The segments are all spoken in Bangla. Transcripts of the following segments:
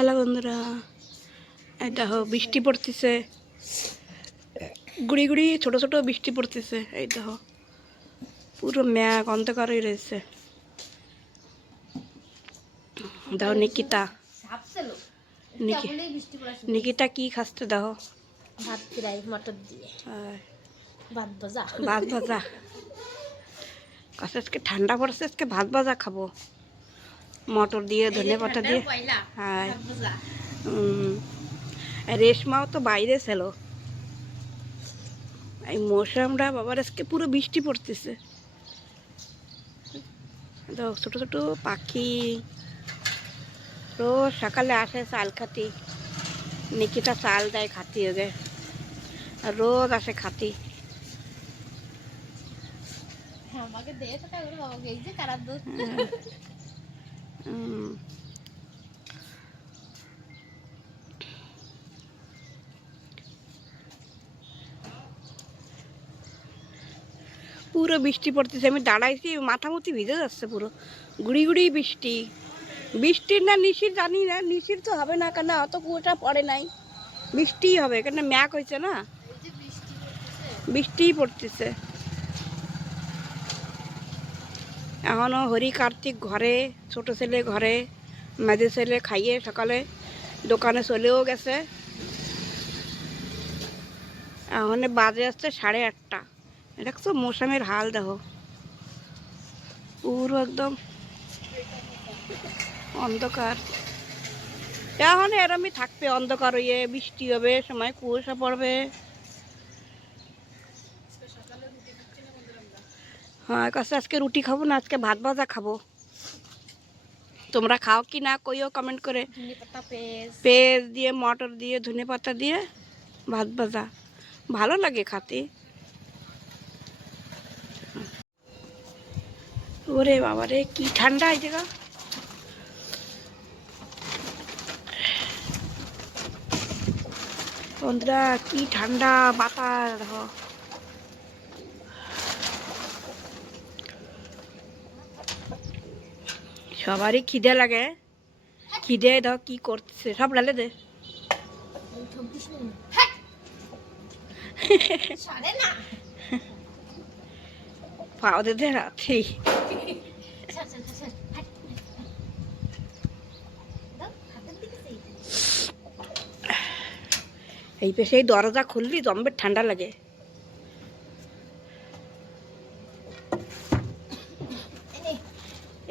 হ্যালো বন্ধুরা, এই দেখো বৃষ্টি পড়তেছে, গুড়ি গুড়ি ছোট ছোট বৃষ্টি পড়তেছে। এই দেখো পুরো ম্যাঘ অন্ধকার হয়ে রয়েছে। দেখো নিকিতা নিকিতা কি খাচ্ছে দেখো, ভাত ফ্রাই মটর দিয়ে ভাত ভাজা ভাত ভাজা। আজকে ঠান্ডা পড়ছে, আজকে ভাত ভাজা খাবো মটর দিয়ে ধনে পাতা দিয়ে। হ্যাঁ, রেশমাও তো বাইরে ছিল। এই মৌসুমটা বাবার আজকে পুরো বৃষ্টি পড়তেছে। ছোট ছোট পাখি রোজ সকালে আসে চাল খাতি, নিকিতা চাল দেয় খাতি ওকে, আর রোজ আসে খাতি। আমাকে দে তো টাকা বাবাকে এই যে কারার দুধ পুরো বৃষ্টি পড়তেছে, আমি দাঁড়াইছি মাথামুতি ভিজে যাচ্ছে পুরো, গুড়ি গুড়ি বৃষ্টি। বৃষ্টির না নিশির জানি না, নিশির তো হবে না কেন, অত কুয়াশা পড়ে নাই, বৃষ্টিই হবে কেন, ম্যাঘ হয়েছে না, বৃষ্টিই পড়তেছে। এখনও হরি কার্তিক ঘরে, ছোট ছেলে ঘরে, মেজে ছেলে খাইয়ে সকালে দোকানে চলেও গেছে। এখন বাজে আসছে 8:30। দেখছো মৌসুমের হাল দেখো, পুরো একদম অন্ধকার। এখন এরমই থাকবে, অন্ধকার হয়ে বৃষ্টি হবে, সময় কুয়াশা পড়বে। হ্যাঁ, কাছে আজকে রুটি খাবো না, আজকে ভাত ভাজা খাবো। তোমরা খাও কি না কইও কমেন্ট করে। পেঁয়াজ দিয়ে, মটর দিয়ে, ধনে পাতা দিয়ে ভাত ভাজা ভালো লাগে খাতে। ওরে বাবারে কি ঠান্ডা এই জায়গা, বন্ধুরা কি ঠান্ডা বাতাস দেখো। সবারই খিদে লাগে, খিদে দাও কি করতেছে সব ঢালে দে। পাও দে রাত্রি। এই পেশে এই দরজা খুললি জম্বের ঠান্ডা লাগে।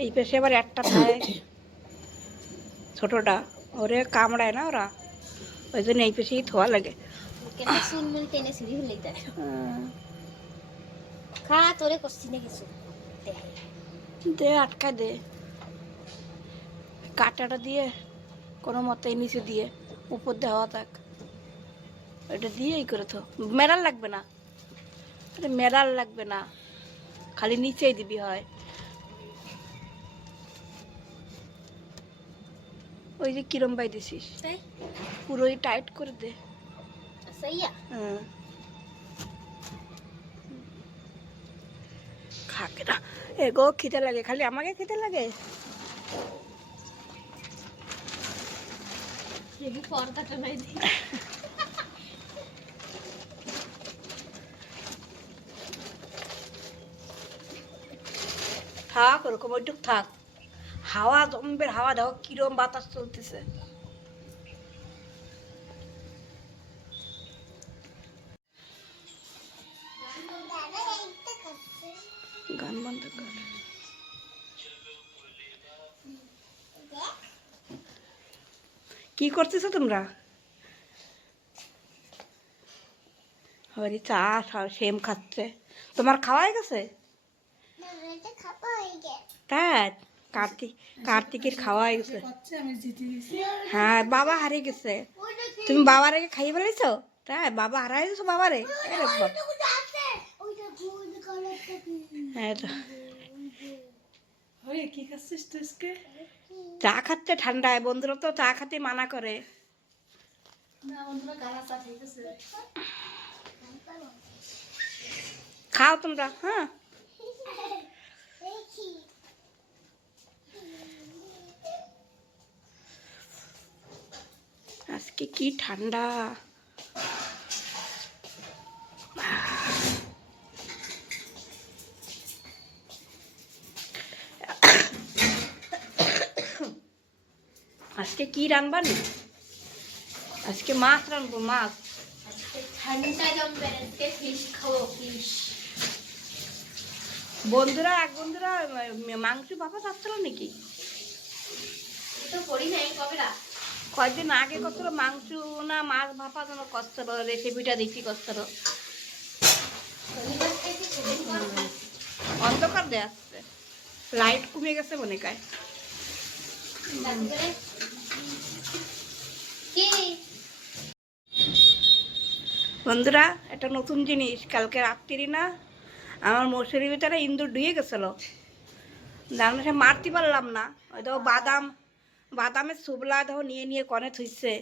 এই পেশে আবার একটা থাকে ছোটটা, ওরে কামড়ায় না ওরা, ওই জন্য এই পেশেই থোয়া লাগে। দে আটকায় দে, কাটাটা দিয়ে কোনো মতে নিচে দিয়ে উপর দিয়ে হওয়া থাক, ওইটা দিয়ে এই করে থো, মেরাল লাগবে না, মেরাল লাগবে না, খালি নিচেই দিবি হয়। ওই যে কিরম বাই দিছিস পুরোই টাইট করে দে। হ্যাঁ, খাকে না এগো, খিদে লাগে, খালি আমাকে খেতে লাগে। থাক ওরকম, ওইটুক থাক। হাওয়া জম্বের হাওয়া দেখো কিরম বাতাস চলতেছে। গান বন্ধ কর। কি করতেছো তোমরা? হরি চা সেম খাচ্ছে। তোমার খাওয়া হয়ে গেছে? তাই কার্তিকের খাওয়া হয়ে গেছে। হ্যাঁ, বাবা হারিয়ে গেছে। তুমি বাবার আগে খাইয়ে ফেলেছো? তাই বাবা হারাই গেছো বাবারে। হ্যাঁ, চা খাচ্ছে ঠান্ডায়, বন্ধুরা তো চা খাতে মানা করে। খাও তোমরা। হ্যাঁ, আজকে কি ঠান্ডা। আজকে কি রান্নাবানি? আজকে মাছ রান্নবো, মাছ। ঠান্ডা জমবে আজকে ফিশ খাবো, ফিশ। বন্ধুরা মাংস বাবা চাচ্ছিল নাকি? তো করি নাই, কবে না? কয়েকদিন আগে করছিল মাংস না মাছ ভাপা যেন করছিল, রেসিপিটা দেখি করছিল। অন্ধকার দেয়া আসছে, লাইট কমে গেছে মনে হয়। বন্ধুরা একটা নতুন জিনিস, কালকে রাত্রি না আমার মশারির ভিতরে ইন্দুর ঢুয়ে গেছিল, জানো সে মারতে পারলাম না। ওই দেখো বাদামের সুবলা দেখো নিয়ে নিয়ে কনে থুইছে।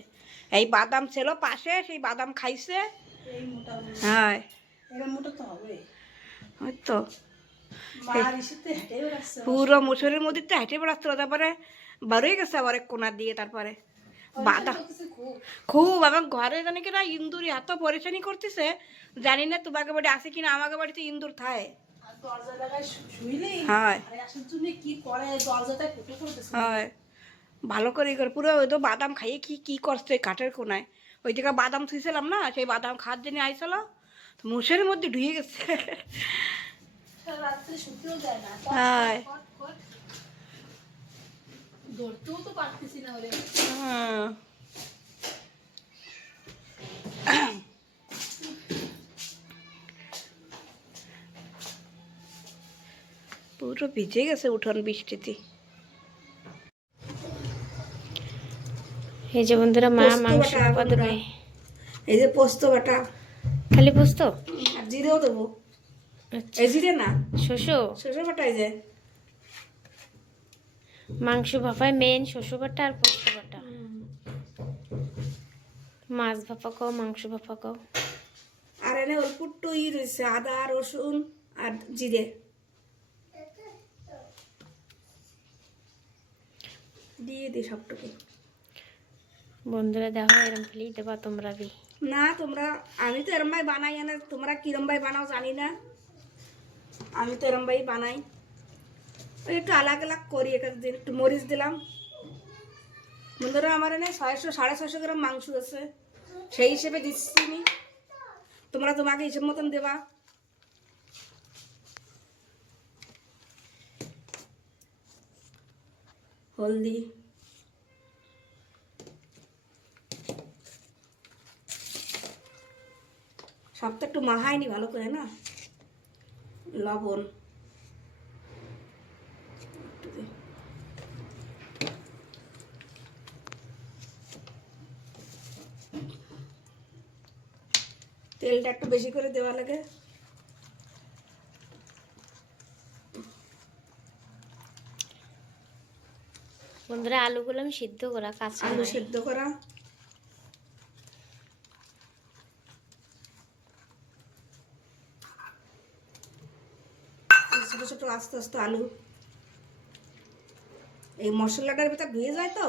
এই বাদাম ছিল পাশে, সেই বাদাম খাইছে। হ্যাঁ ওই তো পুরো মশারির মধ্যে তো হেঁটে বেড়াচ্ছিল, তারপরে বারোই গেছে আবার এক কোনার দিয়ে। তারপরে বাদাম খুব আমার ঘরে জানি কিনা ইন্দুর এত পরেশানি করতেছে, জানি না তোমাকে বাড়ি আসে কিনা। আমাকে বাড়িতে ইন্দুর থাকে। হ্যাঁ হ্যাঁ ভালো করে পুরো ওই তো বাদাম খাইয়ে কি করছে কাঠের কোনায়। ওই থেকে বাদাম থুইছিলাম না, সেই বাদাম খাওয়ার জন্য আইছিল, মুসের মধ্যে ঢুয়ে গেছে। হ্যাঁ পুরো ভিজে গেছে উঠোন বৃষ্টিতে। এই যে বন্ধুরা মা মাংস ভাপা দেবে। এই যে পোস্ত বাটা, খালি পোস্ত আর জিরেও দেবো। এই জিরে না, শস্য বাটা। এই যে মাংস ভাপায় মেন শস্য বাটা আর পোস্ত বাটা। মাছ ভাপা কও, মাংস ভাপা কও। আর এনে অল্প একটু রয়েছে আদা রসুন আর জিরে দিয়ে দিই সবটুকু। বন্ধুরা দেখো এরম ফেলেই দেবা তোমরা বি না তোমরা, আমি তো এরম ভাই বানাই না, তোমরা কিরম ভাই বানাও জানি না, আমি তো এরম ভাই বানাই। ওই একটু আলাগ আলাগ করি, এক একদিন একটু মরিচ দিলাম। বন্ধুরা আমার এনে 600-650 গ্রাম মাংস আছে, সেই হিসেবে দিচ্ছি আমি। তোমরা তোমাকে হিসেব মতন দেবা। হলদি, সবটা একটু মাখায়নি ভালো করে না, লবণ তেলটা একটু বেশি করে দেওয়া লাগে। বন্ধুরা আলুগুলো আমি সিদ্ধ করা, কাঁচা আলু সিদ্ধ করা, ছোট ছোট আস্তে আস্তে আলু। এই মশলাটার ভিতর ধুয়ে যায় তো,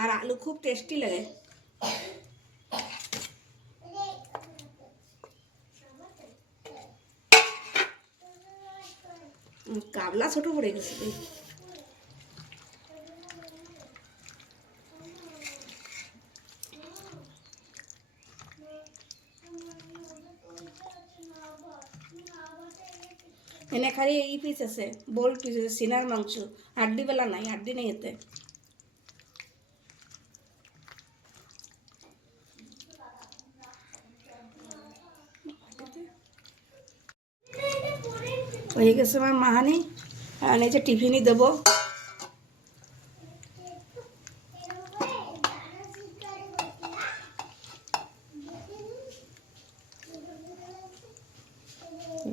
আর আলু খুব টেস্টি লাগে। কাবলা ছোট পড়ে গেছে। এনে খালি এই পিস আছে, বোল পিস আছে, সিনার মাংস, হাড্ডি বেলা নাই, হাড্ডি নেই এতে। হয়ে গেছে আমার মাহানি, আর এই যে টিফিনই দেবো।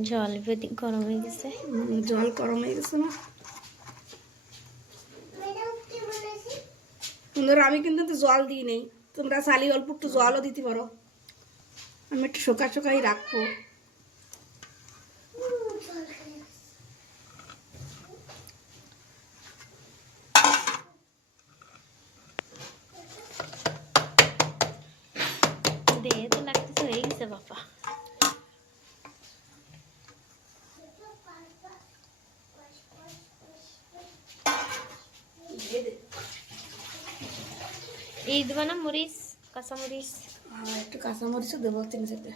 জল গরম হয়ে গেছে, জল গরম হয়ে গেছে না। সুন্দর আমি কিন্তু জল দিই নেই, তোমরা চালি অল্প একটু জলও দিতে পারো, আমি একটু শুকাই রাখবো। এই দেবো না মরিচ, কাঁচা মরিচ? হ্যাঁ, একটু কাঁচামরিচও দেবো 3-4টে।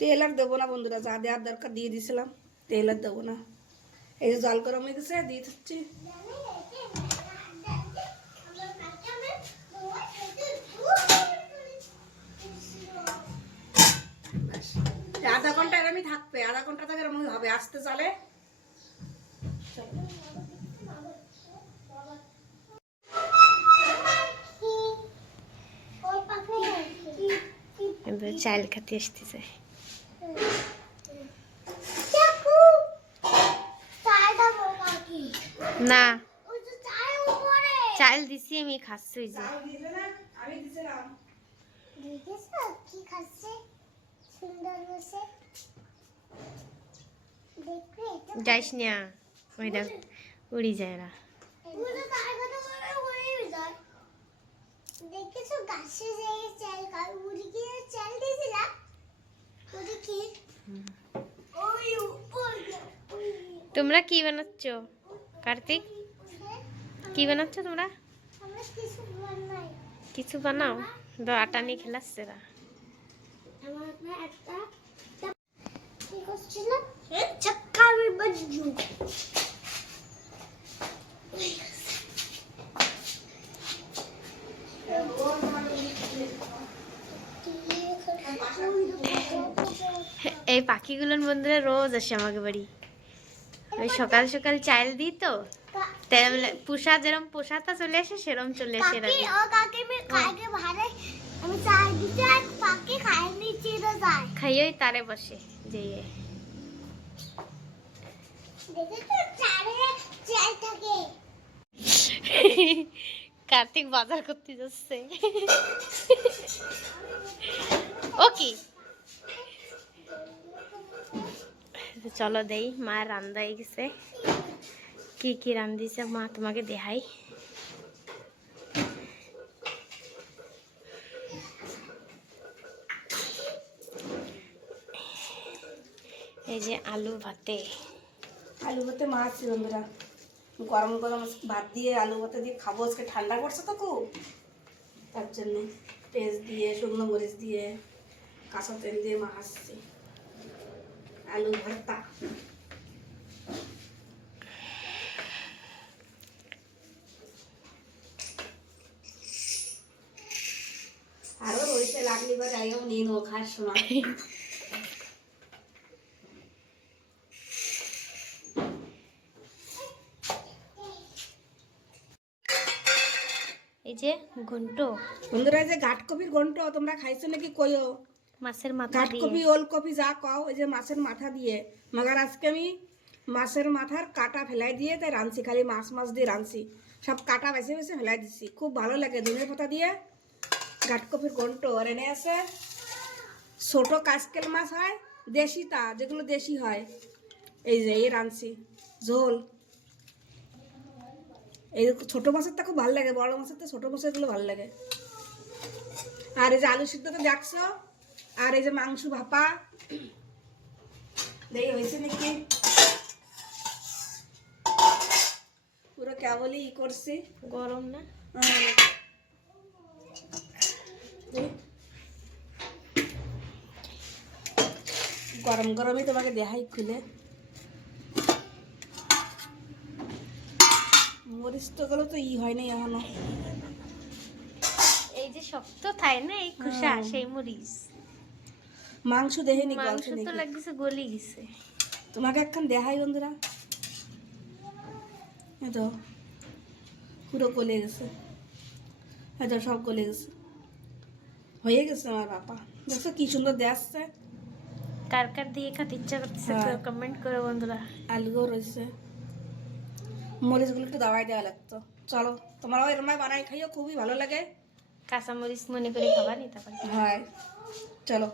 তেল আর দেবো না বন্ধুরা, যা দেওয়ার দরকার দিয়ে দিয়েছিলাম, তেল আর দেবো না। এই যে জল গরম হয়ে গেছে, দিয়ে দিচ্ছি। আধা ঘন্টা এরমই থাকবে, আধা ঘন্টা থেকে এরমই হবে, আসতে চলে। এবার চাল খেতে আসতেছে। না চাল দিছি আমি, খাচ্ছি। ওই যে আমি দিছিলাম। কি খাচ্ছে সুন্দর বসে দেখবে যাইস না, ওইটা উড়ি যায় না। পুরো তার কথা বলে উড়ে যায়। দেখেছো গাছে যে চাল কাল উড়ি গিয়ে চাল দিয়েছিলাম ওটা কি ওই ওই তোমরা কি বানাচ্ছ কার্তিক? কি বানাচ্ছ তোমরা? আমরা কিছু বানাই। কিছু বানাও? তো আটা নিয়ে খেলাচ্ছে না। আমার না একটা কি করছিল চক্কা में बज गई। এই পাখিগুলোর বন্ধুরা রোজ আসে আমাকে বাড়ি। ওই সকাল সকাল চাল দিই তো, পোষা যেরকম পোষাটা চলে আসে সেরকম চলে আসে। কাকি ও কাকি में खाए के भारे আমি চাল দিতে আর পাখি খায় নিচে যায়। খাইয়েই তারে বসে যেয়ে। দেখেছো চালে চাল থাকে। কার্তিক বাজার করতে যাচ্ছে। ও কি চলো দেই, মা রান্দাই গেছে। কি কি রান্ধিছে মা তোমাকে দেখাই। এই যে আলু ভাতে, আলু ভাতে মাছ বন্ধুরা, গরম গরম ভাত দিয়ে আলু ভাতে দিয়ে খাবো। আজকে ঠান্ডা পড়ছে তো খুব, তার জন্য পেঁয়াজ দিয়ে, শুকনো মরিচ দিয়ে, কাঁচা তেল দিয়ে মাখাচ্ছি আলু ভর্তা। আরো রয়েছে, লাগলে বা যাইও নিয়ে নেবো খাওয়ার সময়। এই যে ঘন্ট, বন্ধুরা এই যে ঘাটকপির ঘন্ট তোমরা খাইছো নাকি কইও? মাছের মাথা ঘাটকপি দিয়ে। ওলকপি যা কও, এই যে মাছের মাথা দিয়ে। মগার আজকে আমি মাছের মাথার কাটা ফেলাই দিয়ে তাই রাঁধছি, খালি মাছ মাছ দিয়ে রাঁধছি, সব কাটা বেছে বেছে ফেলাই দিচ্ছি। খুব ভালো লাগে ধনে পাতা দিয়ে ঘাটকপির ঘন্ট। আর এনে আছে ছোট কাসকেল মাছ হয় দেশিটা, যেগুলো দেশি হয়, এই যে এই রাঁধছি ঝোল। এই ছোট মাছেরটা খুব ভালো লাগে, বড় মাছের তো ছোট মাছেরগুলো ভালো লাগে। আর এই যে আলু সিদ্ধ তো দেখছো, আর এই যে মাংস ভাপা দেখি হয়েছে নাকি, পুরো কেবলই ই করছি। গরম না? গরম গরমই তোমাকে দেখাই খুলে। মরিচ তো গেলো তো ই হয় নাই এখনো। এই যে শক্ত থাই না এই খোসা, সেই মরিচ। মাংস দেখিনি মাংস গলছে তো নাকি, লাগছে গলি গেছে। তোমাকে একখান দেখাই বন্ধুরা। এই তো পুরো গলে গেছে, এই তো সব গলে গেছে, হয়ে গেছে আমার বাবা। দেখছো কি সুন্দর দেখছে। কার কার দিয়ে খেতে ইচ্ছা করতেছে হ্যাঁ। কমেন্ট করো বন্ধুরা। আলুও রয়েছে, মরিচগুলো একটু দাবাই দেওয়া লাগতো। চলো তোমরাও এরম বানাই খাইও, খুবই ভালো লাগে। কাঁচা মরিচ মনে করে খাবার নিতে পারি। হয় চলো।